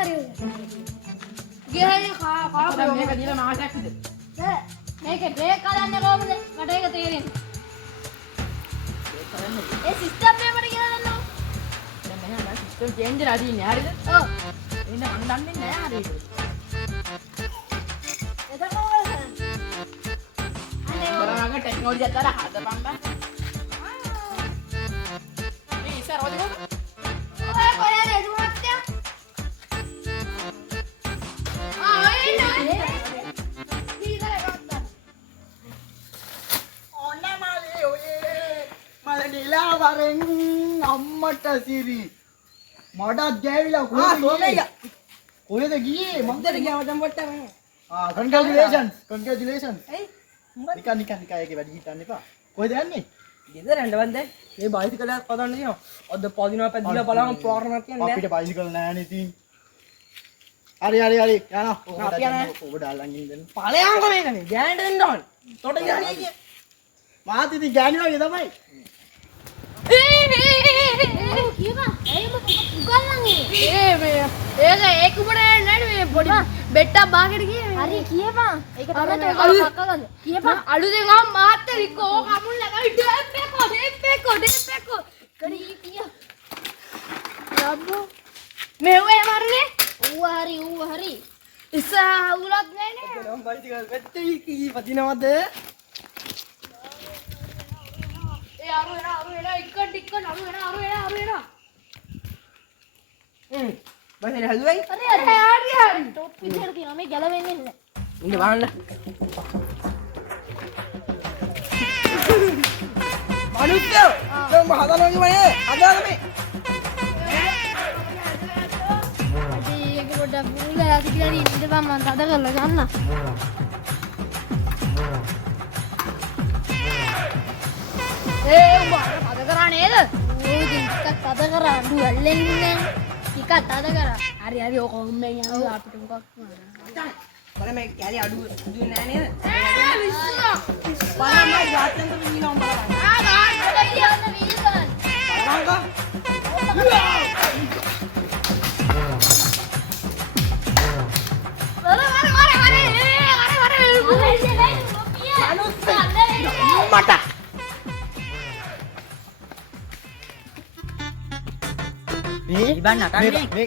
හරි. ගියයි කා මේක දීලා මාසයක් විතර. මේකේ බ්‍රේක් කලන්නේ කොහොමද? මට ඒක තේරෙන්නේ. ඒ සිස්ටම් එකකට කියලා දෙන්නකො. දැන් මෙහෙම සිස්ටම් චේන්ජ් කරලා අදින්නේ හරියද? ඔව්. එහෙනම් මන් දන්නේ නැහැ හරියට. එතකොට අනේ බරාග ටෙක්නොලොජි අතර හදපන් බා. මේ ඉස්සර ඔය ඔය කොහෙද දුවත්තේ? ආයේ නෑ. මල නිලාවරෙන් අම්මට සිරි මඩක් ගෑවිලා කොහෙද ගියේ මන්දට ගියා මචං පොට්ට කන්ග්‍රැචුලේෂන්ස් නිකන් ඒකේ වැඩි හිතන්න එපා කොහෙද යන්නේ ගෙදර යන්න බන්ද මේ බයිසිකලයක් පදන්න දිනවා අද පදිනවා පැද්දිලා බලන්න ප්‍රෝග්‍රෑම් එකක් කියන්නේ අපිට බයිසිකල් නැහැ ඉතින් හරි යනවා අපි යනවා ඔබ දාලන් ඉන්න ඵලයන්ක මේකනේ ගෑනට දෙන්න ඕන තොට ගෑණිය කිය මාත් ඉතින් ගෑණි වගේ තමයි කීවා එයිම උගල්ලන්නේ ඒක උඹට නෑ මේ පොඩි බෙට්ටක් බාගෙට ගියේ හරි කියපන් ඒක තමයි කක්කගන්න කියපන් අලුතෙන් ආව මාත් එක්ක ඕක අමුල් ලගවි ඩෙප්පෙකෝ කරි කිය යබ්බෝ මෙවේ මරනේ ඌ හරි ඉස්සා උලත් නෑනේ නම් බයිසිකල් වෙත්තේ කී පදිනවද අරු එන ඉක්ක අරු එන බයිසිකල් හදුවයි හරි ටොප් විදියට තියෙනවා මේ ගැලවෙන්නේ නැහැ ඉන්න බලන්න මනුස්සයෝ දැන් හදනවා කිව්වේ හදාගන්න මේ ඒක පොඩ්ඩක් පුරුලා තිබිලා ඉන්න බං මම තද කරලා ගන්න උඹ තද කරා නේද ටිකක් තද කරා අඬු ඇල්ලෙන්නේ ටිකක් තද කරා හරි ඕක හොම්මෙන් යනවා අපිට මොකක් බලන්න මේ කැලේ අඩු දුන්නේ නැහැ නේද විශ්වා බලන්න මම යාත්‍රන්ත මිනිහා බලන්න ගාන්න කියන්න වීසන් මට මේ ඉබන් නටන්නේ මේ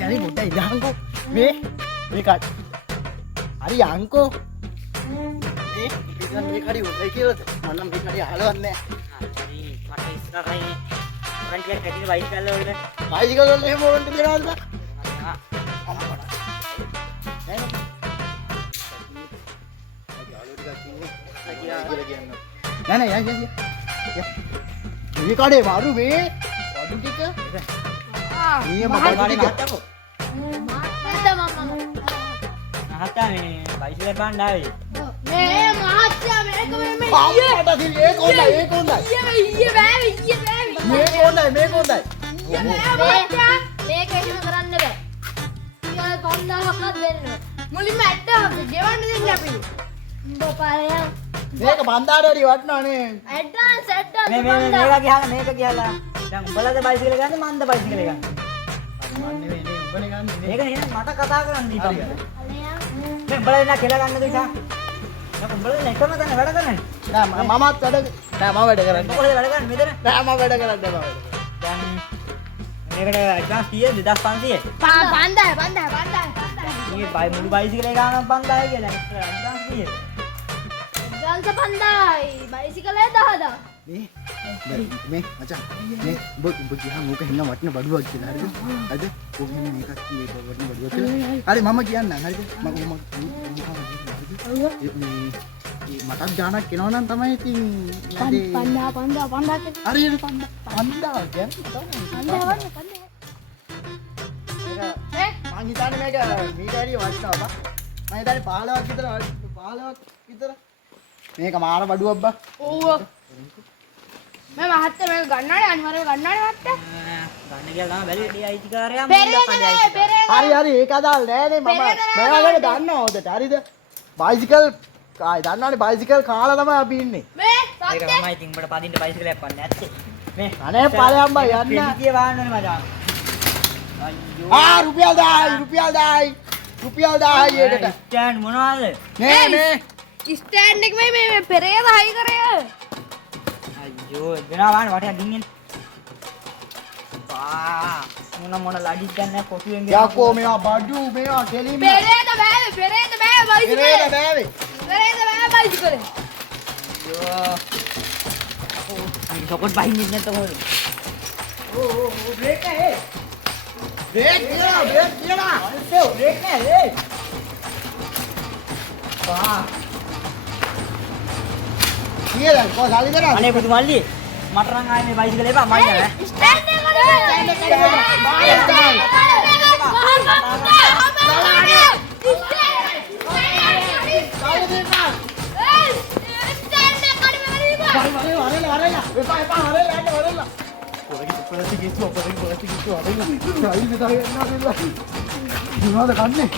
හරි මොට්ටයි ඉඳහන්කෝ මේ මේක හරි යන්කෝ මේ ඉතින් මේක හරි උදේ කියලාද මම මේක හරි අහලවත් නැහැ හරි මට ඉස්සරහින් ෆ්‍රන්ට් එක කැටින බයිසිකල් වල බයිසිකල් වල එහෙම වොරන්ටි දෙනවද බා අම්මට නෑ යන්න මේ කඩේ වරු මේ වඩු ටික නියම බඩ ගත්තකෝ නහත්තා මේ බයිසිකල් බණ්ඩ ආවේ මේ මහත්තයා මේක මේ පාපට දිලි ඒක හොඳයි ඊයේ බෑවි මේක හොඳයි මේක එහෙම කරන්න බෑ. ඊයල් 5000ක්වත් දෙන්න. මුලින්ම ඇඩ්ඩාවක් ගෙවන්න දෙන්න අපි. උඹ පාරයන්. මේක බන්දාට වැඩි වටනවනේ ඇඩ්වාන්ස් මේ මේක ගිහලා මේක ගිහලා දැන් උඹලද බයිසිකල් ගන්න මන්ද බයිසිකල් ගන්න මන් නෙවෙයි නේ උඹනේ ගන්න මේක නේ මට කතා කරන්න දීපන් අලයා. මේ උඹලා දෙනා කියලා ගන්නද ඉතින් දැන් උඹලා දෙනා එකම තැන වැඩ කරන්නේ නෑ මමත් වැඩ නෑ මම වැඩ කරන්නේ මොකද වැඩ කරන්නේ මෙතන නෑ මම වැඩ කරන්නේ මම දැන් මේකට ඇඩ්වාන්ස් කීයද 2500 500. මේ බයි මුළු බයිසිකල් එක ගන්න 5000 කියලා ඇඩ්වාන්ස් කීයද ගාන්ස 500යි. බයිසිකලේ 10000. මේ මචං මේ උඹ ගියාම ඕක හින්න වටන බඩුවක් කියලා හරිද හරිද ඕක මෙන්න මේකක් මේ වටන බඩුවක් කියලා හරි මම කියන්නම් හරිද මම මටත් ගානක් එනවා නම් තමයි ඉතින් 500 හරියට 5000 කියන්නේ මං හිතන්නේ මේක මීට වැඩිය වටනවා බා මම හිතන්නේ 15ක් විතර මේක මාර බඩුවක් බා ඔව්. මේ මහත්තයා මේක ගන්නවනේ අනිවාර්යයෙන් ගන්නවනේ මහත්තයා. ගන්න කියලා තමයි බැලුවේ ඒ අයිතිකාරයා හරි ඒක අදාළ නෑනේ මම මෙයාගෙන දන්නවා හොදට හරිද බයිසිකල් ආයි දන්නවනේ බයිසිකල් කාලා තමයි අපි ඉන්නේ මේ ඒක සත්‍ය තමයි ඉතින් උඹට පදින්න බයිසිකලයක් පන්නේ නැත්තේ මේ අනේ ඵලයන් බා යන්න පෙන්තිය වාහනවල මචං අයියෝ රුපියල් 10යි රුපියල් 10යි ඒකට. ස්ටෑන්ඩ් මොනවද? මේ ස්ටෑන්ඩ් එක මේ පෙරේද හයි කරේ. අයියෝ වෙනවා වටේ දින්ගෙන. මොන ලඩි ගන්න කොටුවෙන් යකෝ මේවා බඩු මේවා කෙලින්ම පෙරේද බෑ බයිසිකලේ. ඉරේද බෑවේ. පෙරේද බෑ බයිසිකලේ. අනිත් සොකට් බහින්නේ නැත්නම් බ්‍රේක් නැහැ. බ්‍රේක් තියලා බ්‍රේක් නෑ ඒ. කියලා කොහොමද කරන්නේ? අනේ පුතු මල්ලි මට නම් ආයේ මේ බයිසිකල් එපා මම යනවා. ස්ටෑන්ඩ් එක මොනවද කන්නේ?